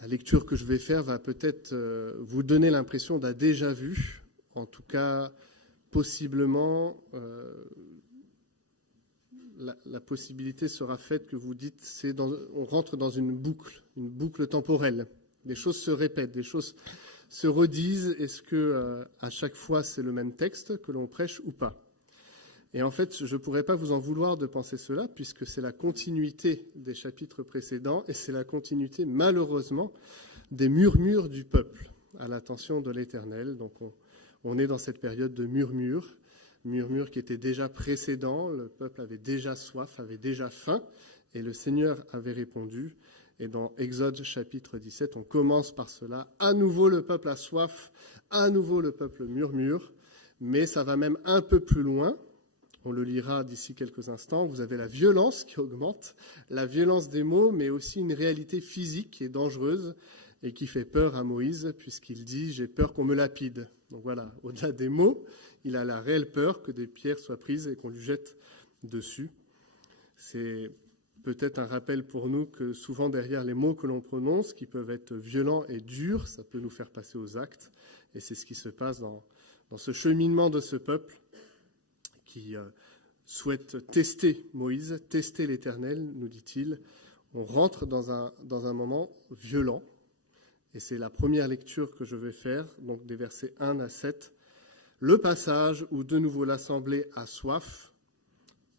La lecture que je vais faire va peut-être vous donner l'impression d'un déjà-vu. En tout cas, possiblement, la possibilité sera faite que vous dites on rentre dans une boucle temporelle. Les choses se répètent, des choses se redisent. Est-ce que à chaque fois c'est le même texte que l'on prêche ou pas? Et en fait, je ne pourrais pas vous en vouloir de penser cela, puisque c'est la continuité des chapitres précédents, et c'est la continuité, malheureusement, des murmures du peuple à l'attention de l'Éternel. Donc on est dans cette période de murmures qui était déjà précédent, le peuple avait déjà soif, avait déjà faim, et le Seigneur avait répondu. Et dans Exode chapitre 17, on commence par cela. À nouveau, le peuple a soif, à nouveau, le peuple murmure, mais ça va même un peu plus loin. On le lira d'ici quelques instants. Vous avez la violence qui augmente, la violence des mots, mais aussi une réalité physique qui est dangereuse et qui fait peur à Moïse, puisqu'il dit « j'ai peur qu'on me lapide ». Donc voilà, au-delà des mots, il a la réelle peur que des pierres soient prises et qu'on lui jette dessus. C'est peut-être un rappel pour nous que souvent derrière les mots que l'on prononce, qui peuvent être violents et durs, ça peut nous faire passer aux actes. Et c'est ce qui se passe dans ce cheminement de ce peuple qui souhaite tester Moïse, tester l'Éternel, nous dit-il. On rentre dans un moment violent. Et c'est la première lecture que je vais faire, donc des versets 1 à 7. Le passage où de nouveau l'assemblée a soif,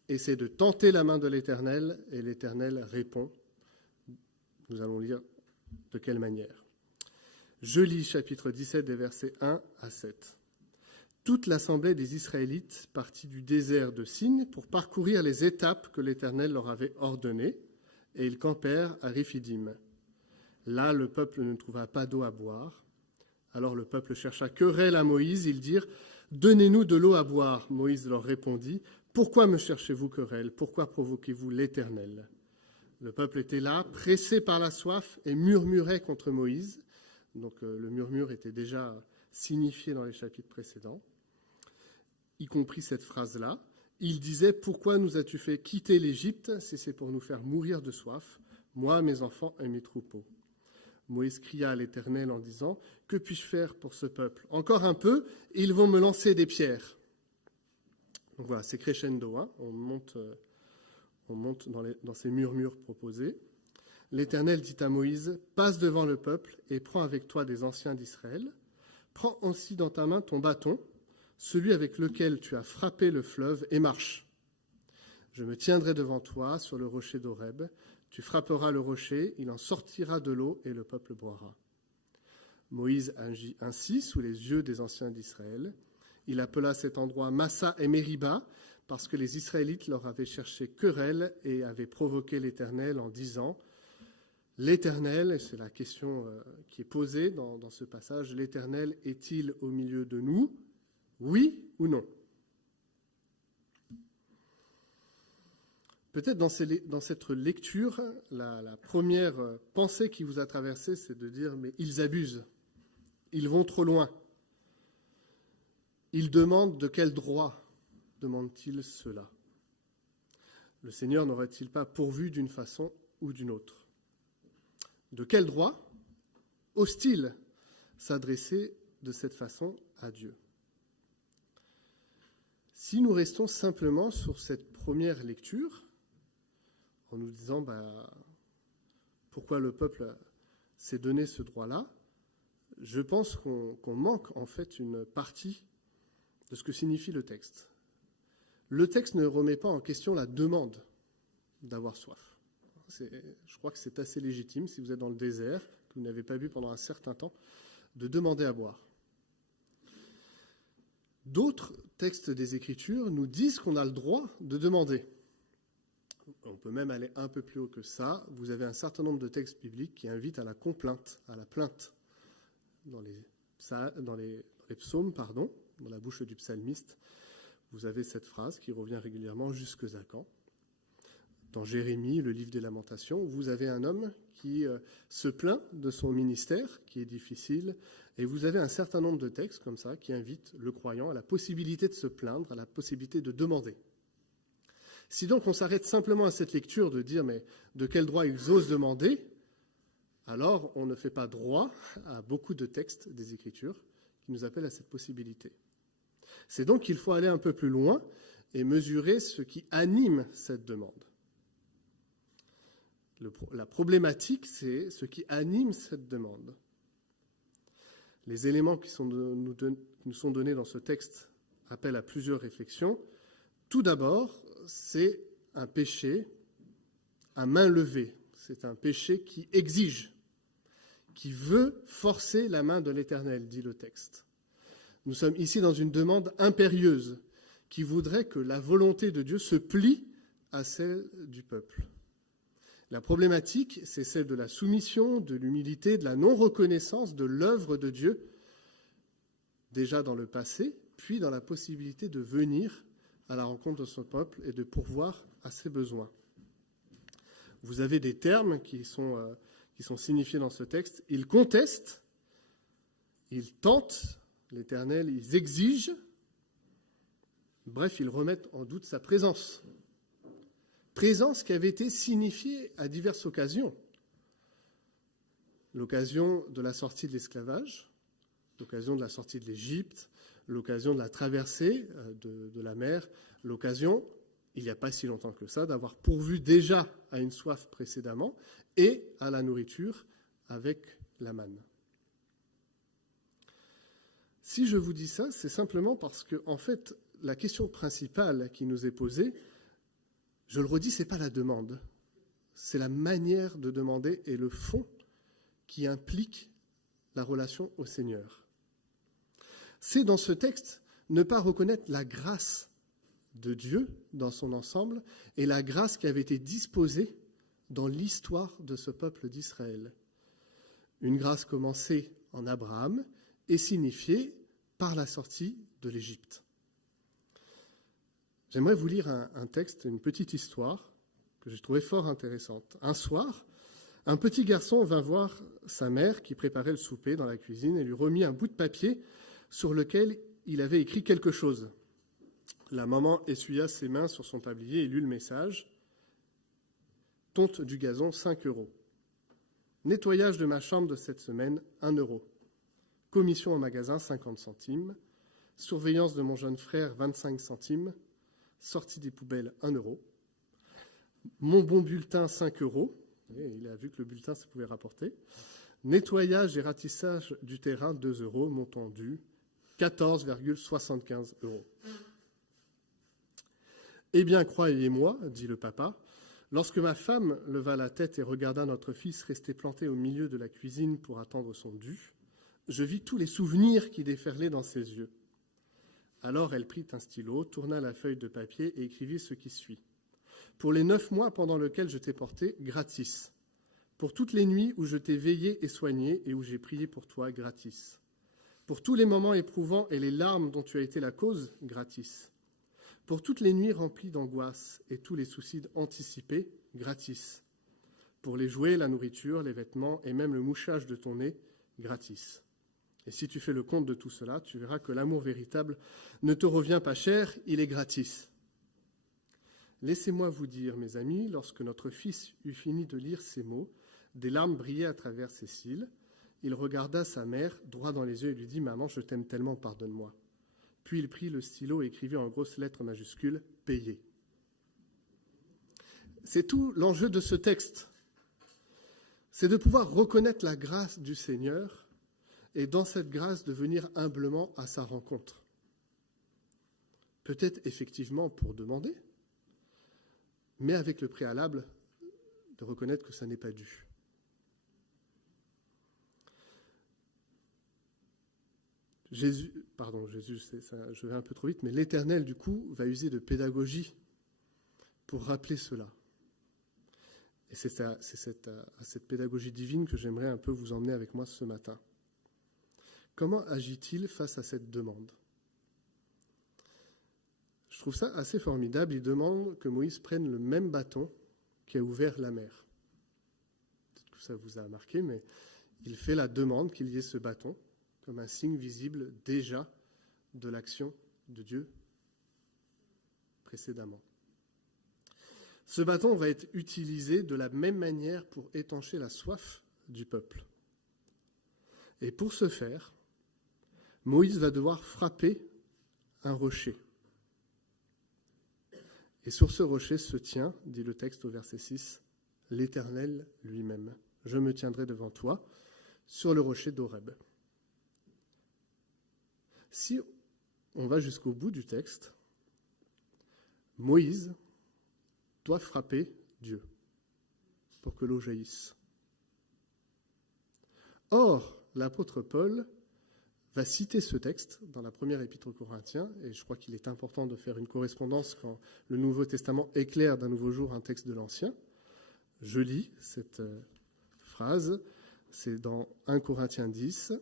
essaie de tenter la main de l'Éternel, et l'Éternel répond. Nous allons lire de quelle manière. Je lis chapitre 17 des versets 1 à 7. Toute l'assemblée des Israélites partit du désert de Sin pour parcourir les étapes que l'Éternel leur avait ordonnées, et ils campèrent à Réphidim. Là, le peuple ne trouva pas d'eau à boire. Alors le peuple chercha querelle à Moïse. Ils dirent « Donnez-nous de l'eau à boire ». Moïse leur répondit « Pourquoi me cherchez-vous querelle? Pourquoi provoquez-vous l'Éternel » Le peuple était là, pressé par la soif, et murmurait contre Moïse. Donc le murmure était déjà signifié dans les chapitres précédents, y compris cette phrase-là. Il disait « Pourquoi nous as-tu fait quitter l'Égypte si c'est pour nous faire mourir de soif, moi, mes enfants et mes troupeaux ?» Moïse cria à l'Éternel en disant « Que puis-je faire pour ce peuple? Encore un peu, et ils vont me lancer des pierres. » Donc voilà, c'est crescendo, hein. On monte dans ces murmures proposés. L'Éternel dit à Moïse « Passe devant le peuple et prends avec toi des anciens d'Israël. Prends aussi dans ta main ton bâton, celui avec lequel tu as frappé le fleuve, et marche. Je me tiendrai devant toi sur le rocher d'Horeb. Tu frapperas le rocher, il en sortira de l'eau et le peuple boira. » Moïse agit ainsi sous les yeux des anciens d'Israël. Il appela cet endroit Massa et Mériba parce que les Israélites leur avaient cherché querelle et avaient provoqué l'Éternel en disant « L'Éternel », et c'est la question qui est posée dans ce passage, « l'Éternel est-il au milieu de nous? Oui ou non ?» Peut-être dans cette lecture, la première pensée qui vous a traversé, c'est de dire « mais ils abusent, ils vont trop loin. Ils demandent de quel droit demandent-ils cela? Le Seigneur n'aurait-il pas pourvu d'une façon ou d'une autre? De quel droit ose-t-il s'adresser de cette façon à Dieu? Si nous restons simplement sur cette première lecture, en nous disant pourquoi le peuple s'est donné ce droit-là, je pense qu'on manque en fait une partie de ce que signifie le texte. Le texte ne remet pas en question la demande d'avoir soif. Je crois que c'est assez légitime, si vous êtes dans le désert, que vous n'avez pas bu pendant un certain temps, de demander à boire. D'autres textes des Écritures nous disent qu'on a le droit de demander. On peut même aller un peu plus haut que ça. Vous avez un certain nombre de textes bibliques qui invitent à la complainte, à la plainte. Dans les psaumes, dans la bouche du psalmiste, vous avez cette phrase qui revient régulièrement « jusque à quand ?» Dans Jérémie, le livre des Lamentations, vous avez un homme qui se plaint de son ministère, qui est difficile, et vous avez un certain nombre de textes comme ça qui invitent le croyant à la possibilité de se plaindre, à la possibilité de demander. Si donc on s'arrête simplement à cette lecture de dire « mais de quel droit ils osent demander ?» alors on ne fait pas droit à beaucoup de textes des Écritures qui nous appellent à cette possibilité. C'est donc qu'il faut aller un peu plus loin et mesurer ce qui anime cette demande. La problématique, c'est ce qui anime cette demande. Les éléments qui nous sont donnés dans ce texte appellent à plusieurs réflexions. Tout d'abord, c'est un péché à main levée. C'est un péché qui exige, qui veut forcer la main de l'Éternel, dit le texte. Nous sommes ici dans une demande impérieuse qui voudrait que la volonté de Dieu se plie à celle du peuple. La problématique, c'est celle de la soumission, de l'humilité, de la non-reconnaissance de l'œuvre de Dieu, déjà dans le passé, puis dans la possibilité de venir à la rencontre de son peuple et de pourvoir à ses besoins. Vous avez des termes qui sont signifiés dans ce texte. Ils contestent, ils tentent l'Éternel, ils exigent, bref, ils remettent en doute sa présence. Présence qui avait été signifiée à diverses occasions. L'occasion de la sortie de l'esclavage, l'occasion de la sortie de l'Égypte, l'occasion de la traversée de la mer, l'occasion, il n'y a pas si longtemps que ça, d'avoir pourvu déjà à une soif précédemment et à la nourriture avec la manne. Si je vous dis ça, c'est simplement parce que, en fait, la question principale qui nous est posée, je le redis, ce n'est pas la demande, c'est la manière de demander et le fond qui implique la relation au Seigneur. C'est dans ce texte ne pas reconnaître la grâce de Dieu dans son ensemble et la grâce qui avait été disposée dans l'histoire de ce peuple d'Israël. Une grâce commencée en Abraham et signifiée par la sortie de l'Égypte. J'aimerais vous lire un texte, une petite histoire que j'ai trouvée fort intéressante. Un soir, un petit garçon vint voir sa mère qui préparait le souper dans la cuisine et lui remit un bout de papier sur lequel il avait écrit quelque chose. La maman essuya ses mains sur son tablier et lut le message. Tonte du gazon, 5 €. Nettoyage de ma chambre de cette semaine, 1 €. Commission au magasin, 50 centimes. Surveillance de mon jeune frère, 25 centimes. Sortie des poubelles, 1 €. Mon bon bulletin, 5 €. Et il a vu que le bulletin, ça pouvait rapporter. Nettoyage et ratissage du terrain, 2 €. Montant dû, 14,75 €. Eh bien, croyez-moi, dit le papa, lorsque ma femme leva la tête et regarda notre fils resté planté au milieu de la cuisine pour attendre son dû, je vis tous les souvenirs qui déferlaient dans ses yeux. Alors elle prit un stylo, tourna la feuille de papier et écrivit ce qui suit. Pour les 9 mois pendant lesquels je t'ai porté, gratis. Pour toutes les nuits où je t'ai veillé et soigné et où j'ai prié pour toi, gratis. Pour tous les moments éprouvants et les larmes dont tu as été la cause, gratis. Pour toutes les nuits remplies d'angoisse et tous les soucis anticipés, gratis. Pour les jouets, la nourriture, les vêtements et même le mouchage de ton nez, gratis. Et si tu fais le compte de tout cela, tu verras que l'amour véritable ne te revient pas cher, il est gratis. Laissez-moi vous dire, mes amis, lorsque notre fils eut fini de lire ces mots, des larmes brillaient à travers ses cils. Il regarda sa mère droit dans les yeux et lui dit « Maman, je t'aime tellement, pardonne-moi ». Puis il prit le stylo et écrivit en grosses lettres majuscules « Payé ». C'est tout l'enjeu de ce texte. C'est de pouvoir reconnaître la grâce du Seigneur et dans cette grâce de venir humblement à sa rencontre. Peut-être effectivement pour demander, mais avec le préalable de reconnaître que ça n'est pas dû. Jésus, je vais un peu trop vite, mais l'Éternel, du coup, va user de pédagogie pour rappeler cela. Et c'est à cette pédagogie divine que j'aimerais un peu vous emmener avec moi ce matin. Comment agit-il face à cette demande ? Je trouve ça assez formidable. Il demande que Moïse prenne le même bâton qui a ouvert la mer. Peut-être que ça vous a marqué, mais il fait la demande qu'il y ait ce bâton comme un signe visible déjà de l'action de Dieu précédemment. Ce bâton va être utilisé de la même manière pour étancher la soif du peuple. Et pour ce faire, Moïse va devoir frapper un rocher. Et sur ce rocher se tient, dit le texte au verset 6, l'Éternel lui-même. Je me tiendrai devant toi sur le rocher d'Horeb. Si on va jusqu'au bout du texte, Moïse doit frapper Dieu pour que l'eau jaillisse. Or, l'apôtre Paul va citer ce texte dans la première épître aux Corinthiens, et je crois qu'il est important de faire une correspondance quand le Nouveau Testament éclaire d'un nouveau jour un texte de l'Ancien. Je lis cette phrase, c'est dans 1 Corinthiens 10,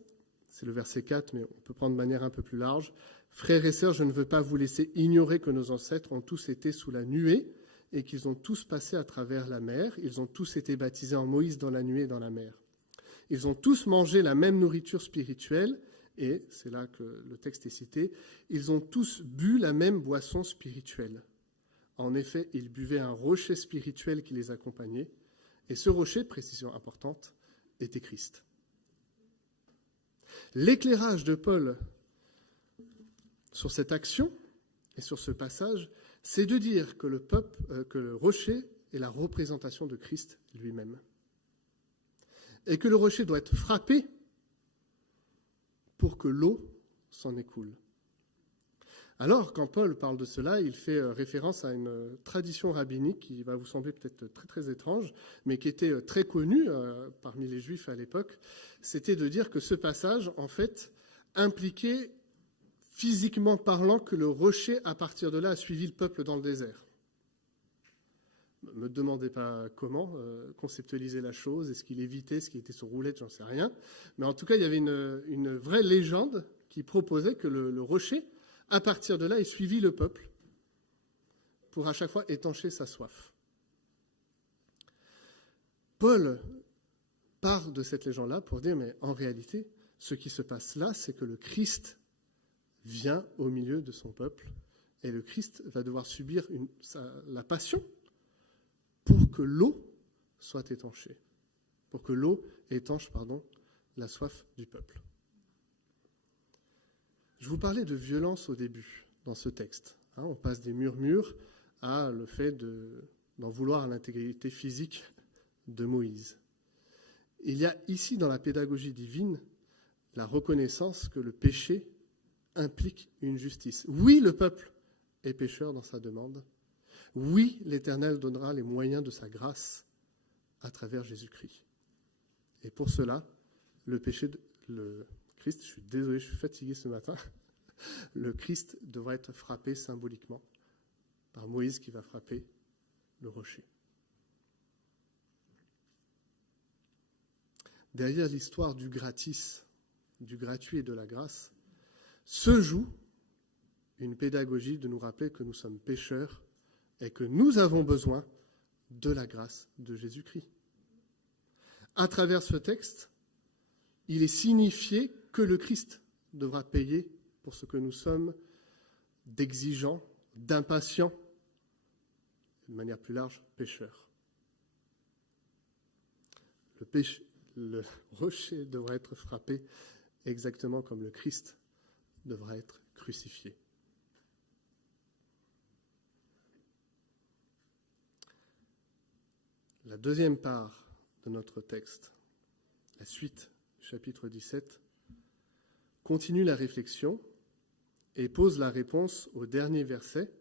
c'est le verset 4, mais on peut prendre de manière un peu plus large. « Frères et sœurs, je ne veux pas vous laisser ignorer que nos ancêtres ont tous été sous la nuée et qu'ils ont tous passé à travers la mer. Ils ont tous été baptisés en Moïse dans la nuée et dans la mer. Ils ont tous mangé la même nourriture spirituelle. » Et c'est là que le texte est cité, « Ils ont tous bu la même boisson spirituelle. » En effet, ils buvaient un rocher spirituel qui les accompagnait. Et ce rocher, précision importante, était Christ. L'éclairage de Paul sur cette action et sur ce passage, c'est de dire que le rocher est la représentation de Christ lui-même. Et que le rocher doit être frappé pour que l'eau s'en écoule. Alors, quand Paul parle de cela, il fait référence à une tradition rabbinique qui va vous sembler peut-être très très étrange, mais qui était très connue parmi les Juifs à l'époque. C'était de dire que ce passage, en fait, impliquait, physiquement parlant, que le rocher, à partir de là, a suivi le peuple dans le désert. Ne me demandez pas comment conceptualiser la chose, est-ce qu'il évitait, est-ce qu'il était sur roulette, j'en sais rien. Mais en tout cas, il y avait une vraie légende qui proposait que le rocher, à partir de là, ait suivi le peuple pour à chaque fois étancher sa soif. Paul parle de cette légende-là pour dire, mais en réalité, ce qui se passe là, c'est que le Christ vient au milieu de son peuple et le Christ va devoir subir la passion pour que l'eau soit étanchée, pour que l'eau étanche, la soif du peuple. Je vous parlais de violence au début, dans ce texte. On passe des murmures à le fait d'en vouloir à l'intégrité physique de Moïse. Il y a ici, dans la pédagogie divine, la reconnaissance que le péché implique une justice. Oui, le peuple est pécheur dans sa demande. Oui, l'Éternel donnera les moyens de sa grâce à travers Jésus-Christ. Et pour cela, le Christ, je suis désolé, je suis fatigué ce matin, le Christ devra être frappé symboliquement par Moïse qui va frapper le rocher. Derrière l'histoire du gratis, du gratuit et de la grâce, se joue une pédagogie de nous rappeler que nous sommes pécheurs et que nous avons besoin de la grâce de Jésus-Christ. À travers ce texte, il est signifié que le Christ devra payer pour ce que nous sommes d'exigeants, d'impatients, de manière plus large, pécheurs. Le rocher devra être frappé exactement comme le Christ devra être crucifié. La deuxième part de notre texte, la suite du chapitre 17, continue la réflexion et pose la réponse au dernier verset,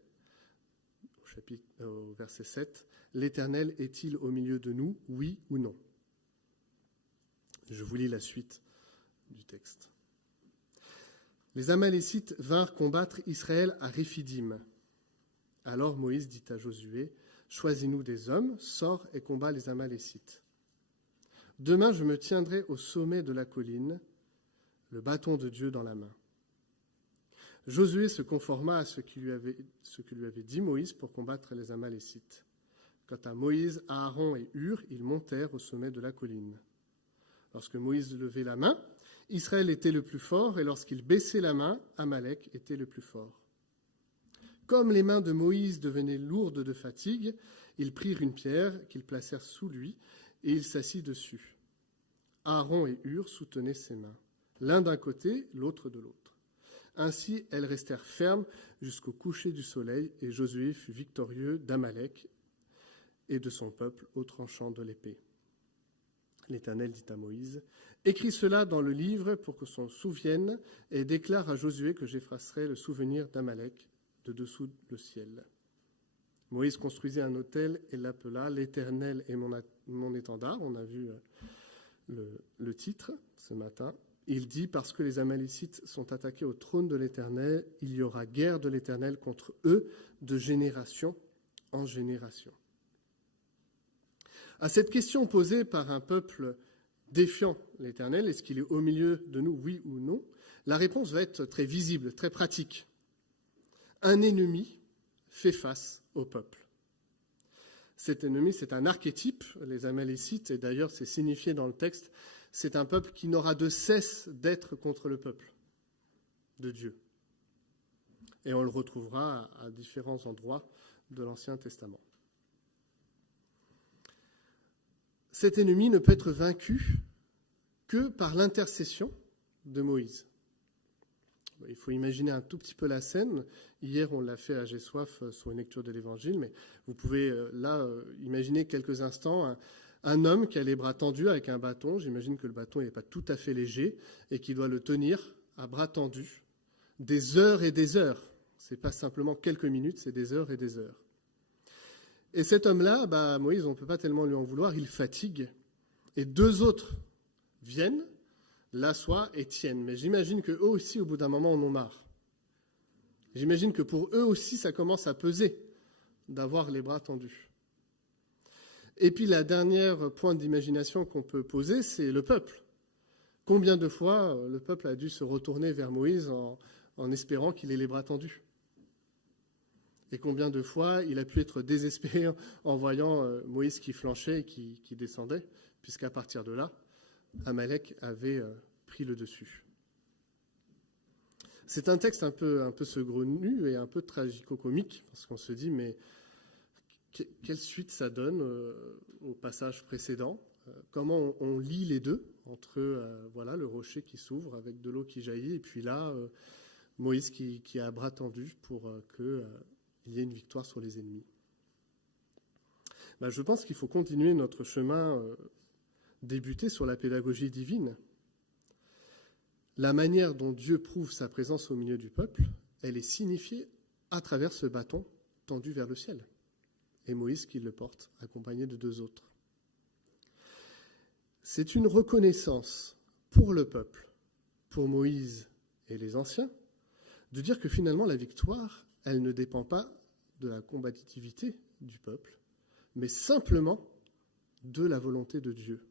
au verset 7. « L'Éternel est-il au milieu de nous, oui ou non ?» Je vous lis la suite du texte. « Les Amalécites vinrent combattre Israël à Réphidim. Alors Moïse dit à Josué, « Choisis-nous des hommes, sors et combats les Amalécites. Demain, je me tiendrai au sommet de la colline, le bâton de Dieu dans la main. » Josué se conforma à ce que lui avait dit Moïse pour combattre les Amalécites. Quant à Moïse, Aaron et Hur, ils montèrent au sommet de la colline. Lorsque Moïse levait la main, Israël était le plus fort, et lorsqu'il baissait la main, Amalek était le plus fort. Comme les mains de Moïse devenaient lourdes de fatigue, ils prirent une pierre qu'ils placèrent sous lui, et il s'assit dessus. Aaron et Hur soutenaient ses mains, l'un d'un côté, l'autre de l'autre. Ainsi, elles restèrent fermes jusqu'au coucher du soleil, et Josué fut victorieux d'Amalek et de son peuple au tranchant de l'épée. L'Éternel dit à Moïse, « Écris cela dans le livre pour que s'en souvienne, et déclare à Josué que j'effacerai le souvenir d'Amalek de dessous le ciel. » Moïse construisit un autel et l'appela « L'Éternel est mon étendard ». On a vu le titre ce matin. Il dit, parce que les Amalécites sont attaqués au trône de l'Éternel, il y aura guerre de l'Éternel contre eux de génération en génération. À cette question posée par un peuple défiant l'Éternel, est-ce qu'il est au milieu de nous, oui ou non, la réponse va être très visible, très pratique. Un ennemi fait face au peuple. Cet ennemi, c'est un archétype, les Amalécites, et d'ailleurs c'est signifié dans le texte, c'est un peuple qui n'aura de cesse d'être contre le peuple de Dieu. Et on le retrouvera à différents endroits de l'Ancien Testament. Cet ennemi ne peut être vaincu que par l'intercession de Moïse. Il faut imaginer un tout petit peu la scène. Hier, on l'a fait à J'ai soif sur une lecture de l'Évangile, mais vous pouvez imaginer quelques instants un homme qui a les bras tendus avec un bâton. J'imagine que le bâton n'est pas tout à fait léger et qui doit le tenir à bras tendus des heures et des heures. Ce n'est pas simplement quelques minutes, c'est des heures et des heures. Et cet homme-là, Moïse, on ne peut pas tellement lui en vouloir, il fatigue. Et deux autres viennent, l'assoient et tiennent. Mais j'imagine qu'eux aussi, au bout d'un moment, en ont marre. J'imagine que pour eux aussi, ça commence à peser d'avoir les bras tendus. Et puis la dernière point d'imagination qu'on peut poser, c'est le peuple. Combien de fois le peuple a dû se retourner vers Moïse en espérant qu'il ait les bras tendus ? Et combien de fois il a pu être désespéré en voyant Moïse qui flanchait et qui descendait, puisqu'à partir de là, Amalek avait pris le dessus. C'est un texte un peu saugrenu et un peu tragico-comique, parce qu'on se dit, mais quelle suite ça donne au passage précédent ? Comment on lie les deux, entre le rocher qui s'ouvre avec de l'eau qui jaillit, et puis là, Moïse qui a bras tendus pour qu'il y ait une victoire sur les ennemis. Je pense qu'il faut continuer notre chemin débuté sur la pédagogie divine. La manière dont Dieu prouve sa présence au milieu du peuple, elle est signifiée à travers ce bâton tendu vers le ciel. Et Moïse qui le porte, accompagné de deux autres. C'est une reconnaissance pour le peuple, pour Moïse et les anciens, de dire que finalement la victoire, elle ne dépend pas de la combativité du peuple, mais simplement de la volonté de Dieu.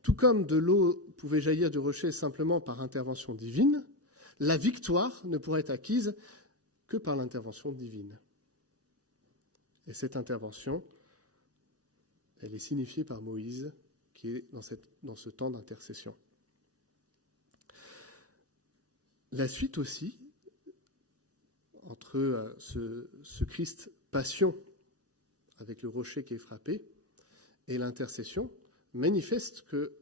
Tout comme de l'eau pouvait jaillir du rocher simplement par intervention divine, la victoire ne pourrait être acquise que par l'intervention divine. Et cette intervention, elle est signifiée par Moïse, qui est dans ce temps d'intercession. La suite aussi, entre ce Christ passion avec le rocher qui est frappé et l'intercession, manifeste que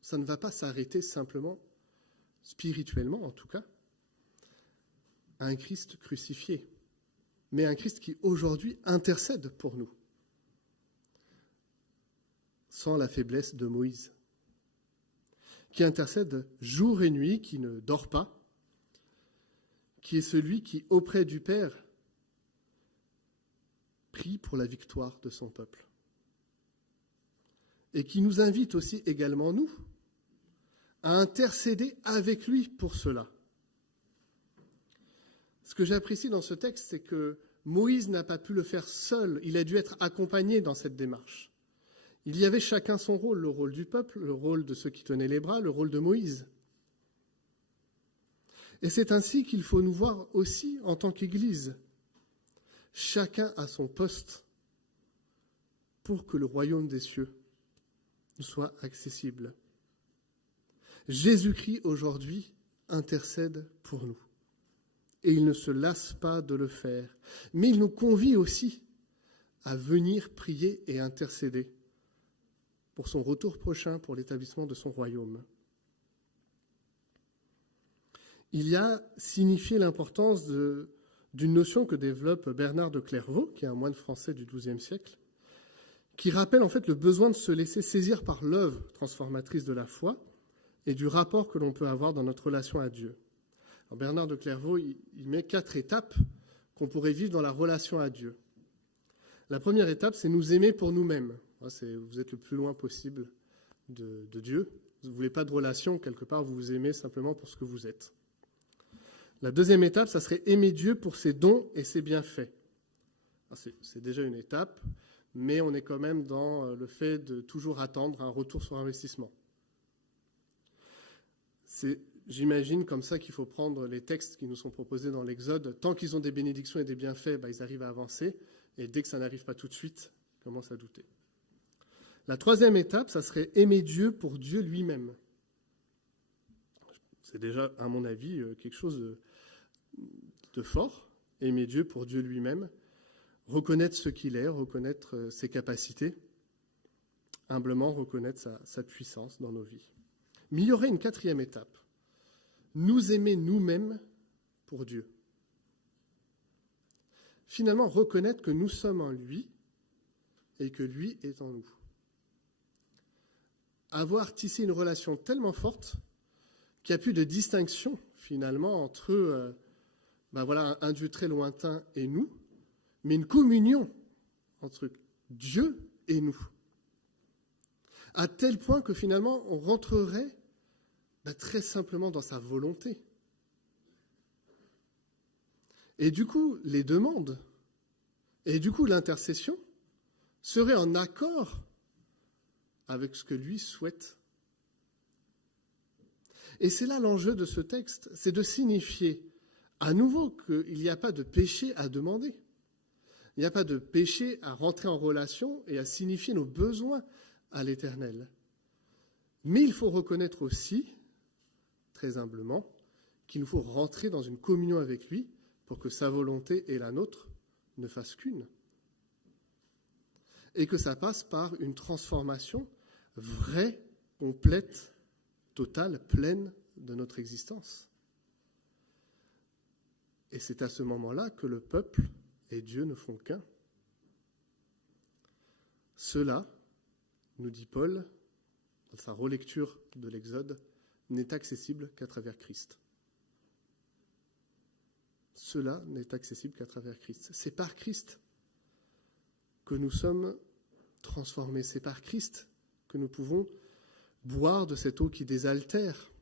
ça ne va pas s'arrêter simplement, spirituellement en tout cas, à un Christ crucifié, mais un Christ qui aujourd'hui intercède pour nous, sans la faiblesse de Moïse, qui intercède jour et nuit, qui ne dort pas, qui est celui qui, auprès du Père, prie pour la victoire de son peuple. Et qui nous invite aussi également, nous, à intercéder avec lui pour cela. Ce que j'apprécie dans ce texte, c'est que Moïse n'a pas pu le faire seul, il a dû être accompagné dans cette démarche. Il y avait chacun son rôle, le rôle du peuple, le rôle de ceux qui tenaient les bras, le rôle de Moïse. Et c'est ainsi qu'il faut nous voir aussi en tant qu'Église. Chacun à son poste pour que le royaume des cieux soit accessible. Jésus-Christ aujourd'hui intercède pour nous. Et il ne se lasse pas de le faire. Mais il nous convie aussi à venir prier et intercéder pour son retour prochain, pour l'établissement de son royaume. Il y a signifié l'importance d'une notion que développe Bernard de Clairvaux, qui est un moine français du XIIe siècle, qui rappelle en fait le besoin de se laisser saisir par l'œuvre transformatrice de la foi et du rapport que l'on peut avoir dans notre relation à Dieu. Alors Bernard de Clairvaux, il met 4 étapes qu'on pourrait vivre dans la relation à Dieu. La première étape, c'est nous aimer pour nous-mêmes. Vous êtes le plus loin possible de Dieu. Vous ne voulez pas de relation, quelque part, vous vous aimez simplement pour ce que vous êtes. La deuxième étape, ça serait aimer Dieu pour ses dons et ses bienfaits. C'est déjà une étape, mais on est quand même dans le fait de toujours attendre un retour sur investissement. J'imagine comme ça qu'il faut prendre les textes qui nous sont proposés dans l'Exode. Tant qu'ils ont des bénédictions et des bienfaits, ils arrivent à avancer. Et dès que ça n'arrive pas tout de suite, ils commencent à douter. La troisième étape, ça serait aimer Dieu pour Dieu lui-même. C'est déjà, à mon avis, quelque chose de fort. Aimer Dieu pour Dieu lui-même. Reconnaître ce qu'il est, reconnaître ses capacités. Humblement reconnaître sa puissance dans nos vies. Mais il y aurait une quatrième étape. Nous aimer nous-mêmes pour Dieu. Finalement, reconnaître que nous sommes en lui et que lui est en nous. Avoir tissé une relation tellement forte qu'il n'y a plus de distinction finalement entre un Dieu très lointain et nous, mais une communion entre Dieu et nous. À tel point que finalement on rentrerait très simplement dans sa volonté. Et du coup, les demandes, et du coup l'intercession, seraient en accord avec ce que lui souhaite. Et c'est là l'enjeu de ce texte, c'est de signifier à nouveau qu'il n'y a pas de péché à demander. Il n'y a pas de péché à rentrer en relation et à signifier nos besoins à l'Éternel. Mais il faut reconnaître aussi, très humblement, qu'il nous faut rentrer dans une communion avec lui pour que sa volonté et la nôtre ne fassent qu'une. Et que ça passe par une transformation vraie, complète, totale, pleine de notre existence. Et c'est à ce moment-là que le peuple et Dieu ne font qu'un. Cela, nous dit Paul, dans sa relecture de l'Exode, n'est accessible qu'à travers Christ. Cela n'est accessible qu'à travers Christ. C'est par Christ que nous sommes transformés. C'est par Christ que nous pouvons boire de cette eau qui désaltère.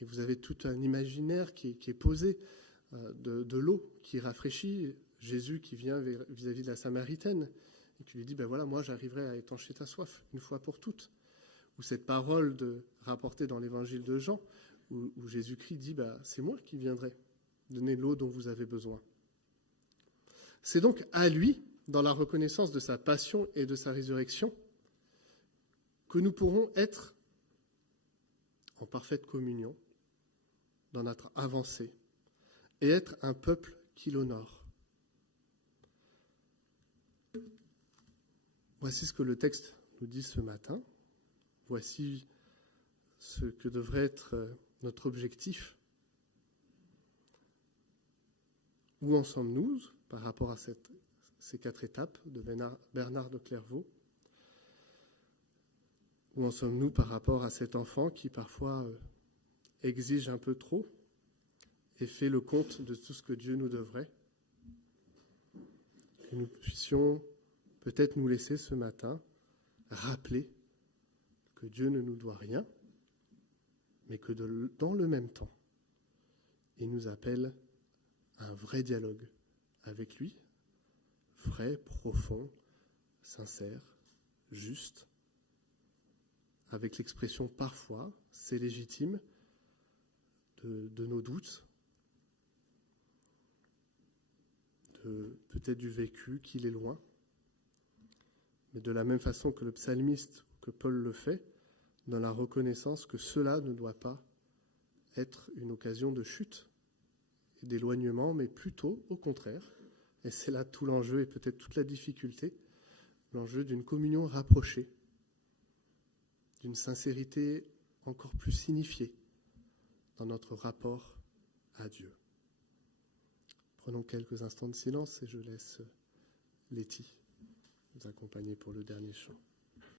Et vous avez tout un imaginaire qui est posé de l'eau qui rafraîchit. Jésus qui vient vis-à-vis de la Samaritaine et qui lui dit, moi j'arriverai à étancher ta soif une fois pour toutes. Ou cette parole rapportée dans l'évangile de Jean, où Jésus-Christ dit, c'est moi qui viendrai donner l'eau dont vous avez besoin. C'est donc à lui, dans la reconnaissance de sa passion et de sa résurrection, que nous pourrons être en parfaite communion dans notre avancée et être un peuple qui l'honore. Voici ce que le texte nous dit ce matin. Voici ce que devrait être notre objectif. Où en sommes-nous par rapport à ces 4 étapes de Bernard de Clairvaux? Où en sommes-nous par rapport à cet enfant qui parfois exige un peu trop et fait le compte de tout ce que Dieu nous devrait? Que nous puissions peut-être nous laisser ce matin rappeler que Dieu ne nous doit rien, mais que dans le même temps, il nous appelle à un vrai dialogue avec lui, vrai, profond, sincère, juste, avec l'expression parfois, c'est légitime, de nos doutes, peut-être du vécu qu'il est loin, mais de la même façon que le psalmiste, que Paul le fait, dans la reconnaissance que cela ne doit pas être une occasion de chute et d'éloignement, mais plutôt au contraire, et c'est là tout l'enjeu et peut-être toute la difficulté, l'enjeu d'une communion rapprochée, d'une sincérité encore plus signifiée dans notre rapport à Dieu. Prenons quelques instants de silence et je laisse Letty nous accompagner pour le dernier chant.